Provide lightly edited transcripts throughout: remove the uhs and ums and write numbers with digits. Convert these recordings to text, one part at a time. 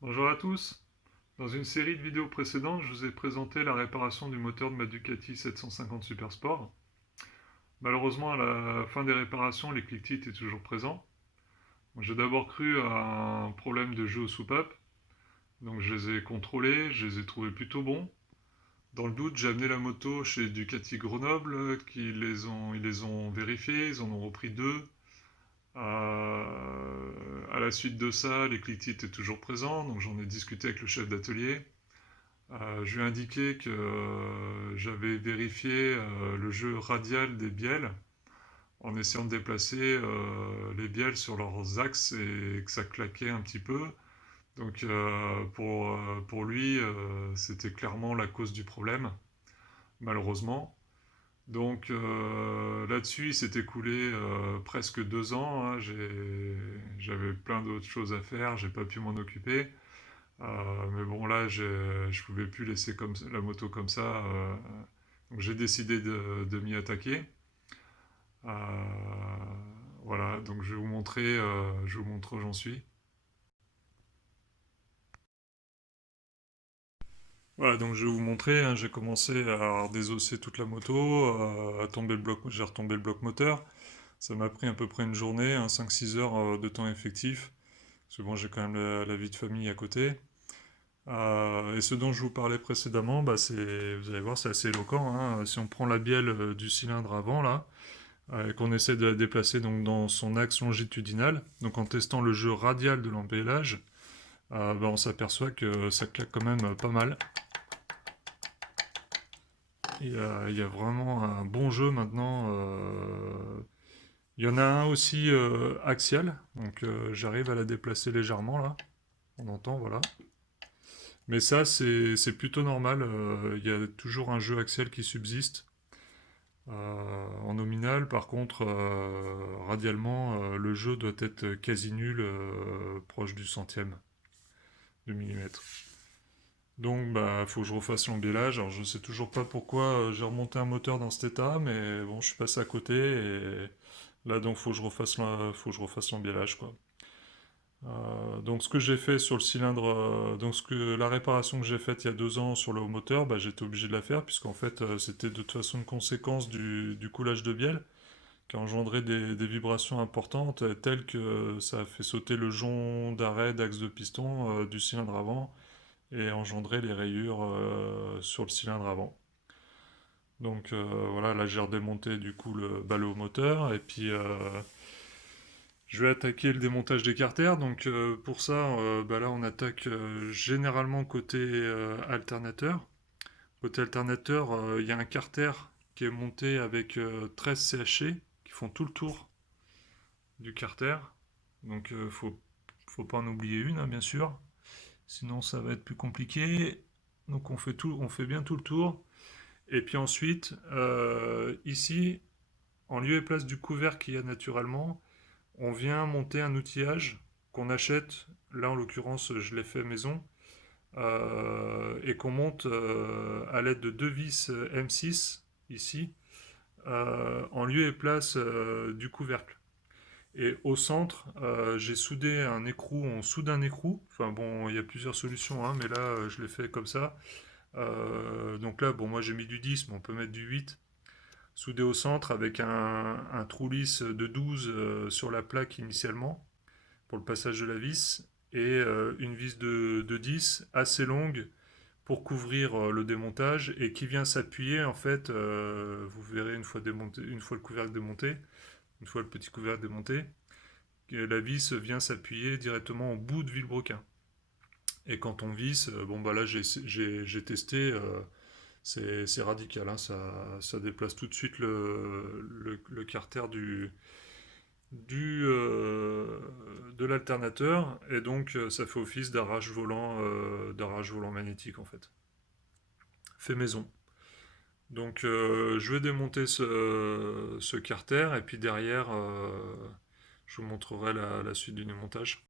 Bonjour à tous. Dans une série de vidéos précédentes, je vous ai présenté la réparation du moteur de ma Ducati 750 Supersport. Malheureusement, à la fin des réparations, les cliquetis étaient toujours présents. J'ai d'abord cru à un problème de jeu aux soupapes, donc je les ai contrôlés, je les ai trouvés plutôt bons. Dans le doute, j'ai amené la moto chez Ducati Grenoble, ils les ont vérifiés, ils en ont repris deux. À la suite de ça, les cliquetis étaient toujours présents, donc j'en ai discuté avec le chef d'atelier. Je lui ai indiqué que j'avais vérifié le jeu radial des bielles en essayant de déplacer les bielles sur leurs axes et que ça claquait un petit peu. Donc pour lui, c'était clairement la cause du problème, malheureusement. Donc là-dessus, il s'est écoulé presque 2 ans, hein. J'avais plein d'autres choses à faire, j'ai pas pu m'en occuper. Mais bon, là, je pouvais plus laisser la moto comme ça. Donc j'ai décidé de m'y attaquer. Euh, voilà, donc je vais vous montrer où j'en suis. Voilà, donc je vais vous montrer, hein, j'ai commencé à désosser toute la moto, j'ai retombé le bloc moteur. Ça m'a pris à peu près une journée, hein, 5-6 heures de temps effectif. Parce que bon, j'ai quand même la vie de famille à côté. Et ce dont je vous parlais précédemment, bah vous allez voir, c'est assez éloquent, hein. Si on prend la bielle du cylindre avant, là, et qu'on essaie de la déplacer donc, dans son axe longitudinal, donc en testant le jeu radial de l'emballage, bah, on s'aperçoit que ça claque quand même pas mal. Il y a vraiment un bon jeu maintenant. Il y en a un aussi axial, donc j'arrive à la déplacer légèrement là. On entend, voilà. Mais ça, c'est plutôt normal. Il y a toujours un jeu axial qui subsiste. En nominal, par contre, radialement, le jeu doit être quasi nul, proche du centième de millimètre. Donc, bah, faut que je refasse l'emballage. Alors, je sais toujours pas pourquoi j'ai remonté un moteur dans cet état, mais bon, je suis passé à côté et là, donc, faut que je refasse l'emballage, quoi. Donc ce que j'ai fait sur le cylindre, la réparation que j'ai faite il y a 2 ans sur le haut moteur, bah, j'étais obligé de la faire puisqu'en fait c'était de toute façon une conséquence du coulage de bielle qui a engendré des vibrations importantes telles que ça a fait sauter le jonc d'arrêt d'axe de piston du cylindre avant et engendré les rayures sur le cylindre avant. Donc voilà, là j'ai redémonté du coup le haut moteur et puis je vais attaquer le démontage des carters. Donc pour ça, bah là on attaque généralement côté alternateur. Côté alternateur, il y a un carter qui est monté avec 13 CHC qui font tout le tour du carter. Donc faut pas en oublier une, hein, bien sûr. Sinon ça va être plus compliqué. Donc on fait bien tout le tour. Et puis ensuite, ici, en lieu et place du couvercle qu'il y a naturellement, on vient monter un outillage qu'on achète, là en l'occurrence je l'ai fait maison, et qu'on monte à l'aide de deux vis M6 ici, en lieu et place du couvercle. Et au centre, j'ai soudé un écrou, on soude un écrou, enfin bon, il y a plusieurs solutions, hein, mais là je l'ai fait comme ça. Donc là, bon, moi j'ai mis du 10, mais on peut mettre du 8 soudé au centre avec un trou lisse de 12 sur la plaque initialement pour le passage de la vis et une vis de 10 assez longue pour couvrir le démontage et qui vient s'appuyer en fait, vous verrez une fois, démonté, une fois le couvercle démonté, une fois le petit couvercle démonté, la vis vient s'appuyer directement au bout de vilebrequin. Et quand on visse, bon bah là j'ai testé, c'est radical, hein, ça déplace tout de suite le carter de l'alternateur et donc ça fait office d'arrache volant magnétique en fait. Fait maison. Donc je vais démonter ce carter et puis derrière je vous montrerai la suite du démontage.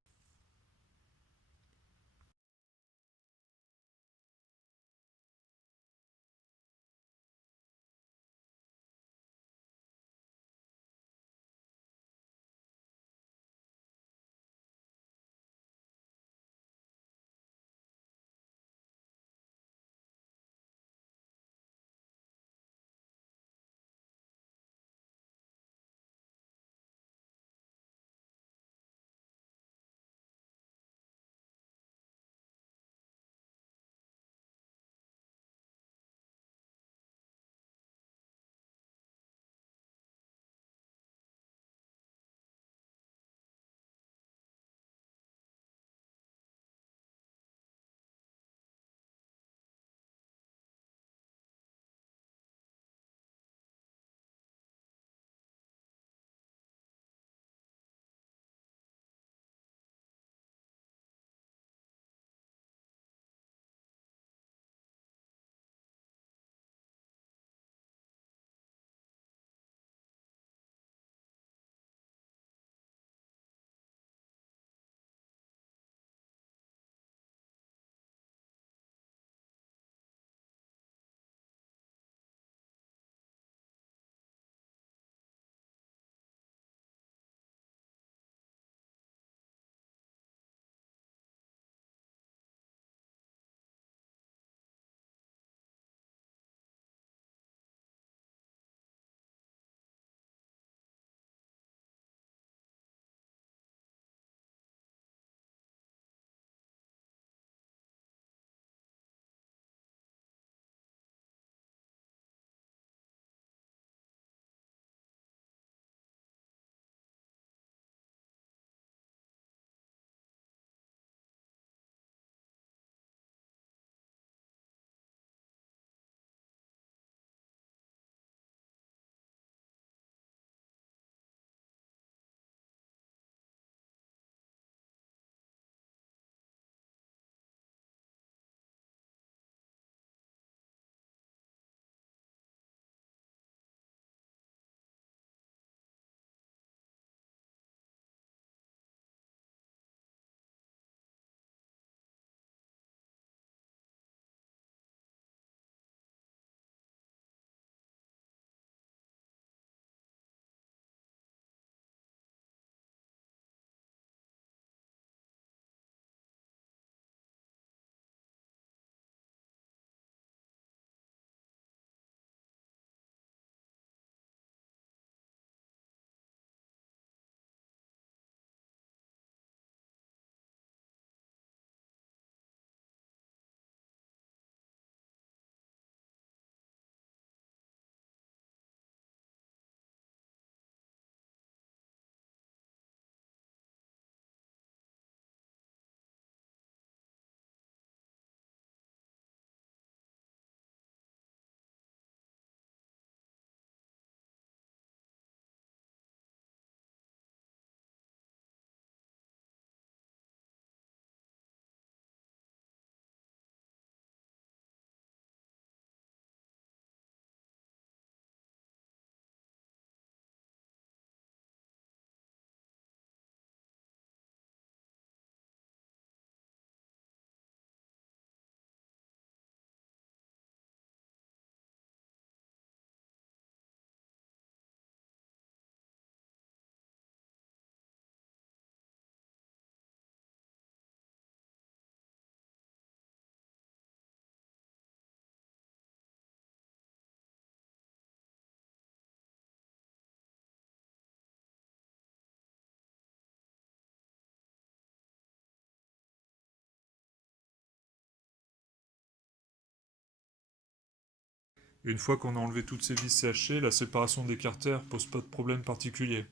Et une fois qu'on a enlevé toutes ces vis CHC, la séparation des carters pose pas de problème particulier.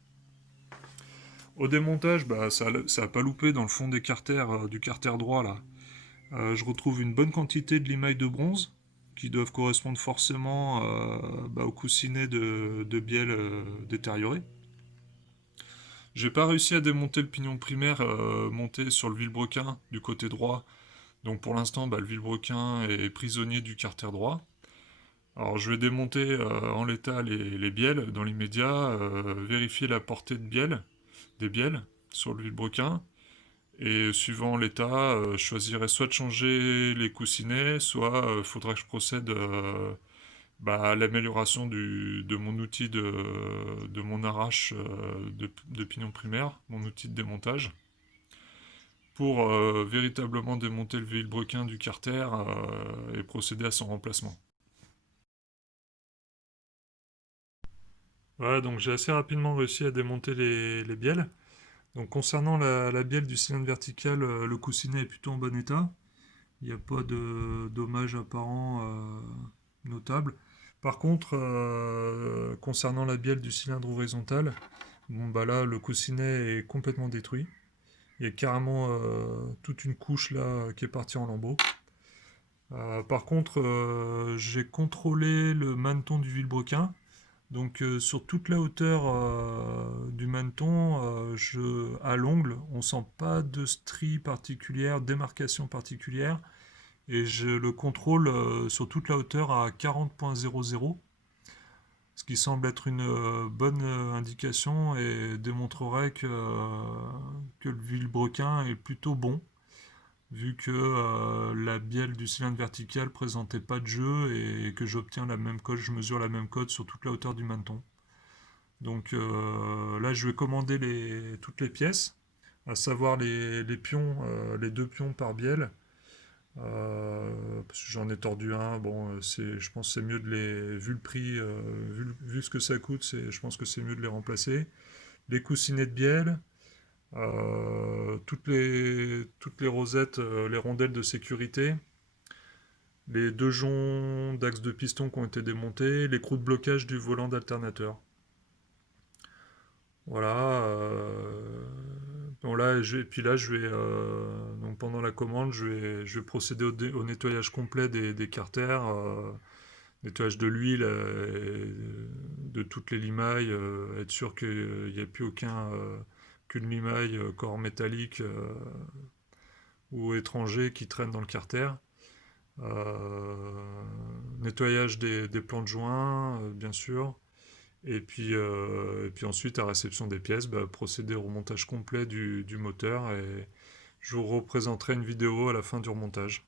Au démontage, bah, ça a pas loupé dans le fond des carters, du carter droit là. Je retrouve une bonne quantité de limailles de bronze qui doivent correspondre forcément bah, au coussinet de bielle détérioré. J'ai pas réussi à démonter le pignon primaire monté sur le vilebrequin du côté droit. Donc pour l'instant, bah, le vilebrequin est prisonnier du carter droit. Alors je vais démonter en l'état les bielles dans l'immédiat, vérifier la portée de bielle, des bielles sur le vilebrequin. Et suivant l'état, je choisirai soit de changer les coussinets, soit faudra que je procède bah, à l'amélioration de mon outil de mon arrache de pignon primaire, mon outil de démontage, pour véritablement démonter le vilebrequin du carter et procéder à son remplacement. Voilà, donc j'ai assez rapidement réussi à démonter les bielles. Donc concernant la bielle du cylindre vertical, le coussinet est plutôt en bon état. Il n'y a pas de dommages apparents notables. Par contre, concernant la bielle du cylindre horizontal, bon bah là le coussinet est complètement détruit. Il y a carrément toute une couche là qui est partie en lambeaux. Par contre, j'ai contrôlé le maneton du vilebrequin. Donc sur toute la hauteur du maneton, à l'ongle, on sent pas de strie particulière, démarcation particulière. Et je le contrôle sur toute la hauteur à 40.00, ce qui semble être une bonne indication et démontrerait que le vilebrequin est plutôt bon, vu que la bielle du cylindre vertical présentait pas de jeu et que j'obtiens la même cote, je mesure la même cote sur toute la hauteur du maneton. Donc là, je vais commander toutes les pièces, à savoir les pions, les deux pions par bielle. Parce que j'en ai tordu un, bon, je pense que c'est mieux de les. Vu le prix, vu ce que ça coûte, je pense que c'est mieux de les remplacer. Les coussinets de bielle, toutes les rosettes, les rondelles de sécurité, les deux joncs d'axe de piston qui ont été démontés, l'écrou de blocage du volant d'alternateur. Voilà. Bon là, puis là, donc pendant la commande, je vais procéder au nettoyage complet des carters, nettoyage de l'huile, de toutes les limailles, être sûr qu'il n'y a plus qu'une limaille, corps métallique ou étranger qui traîne dans le carter. Nettoyage des plans de joint, bien sûr. Et puis ensuite, à réception des pièces, bah, procéder au remontage complet du moteur et je vous représenterai une vidéo à la fin du remontage.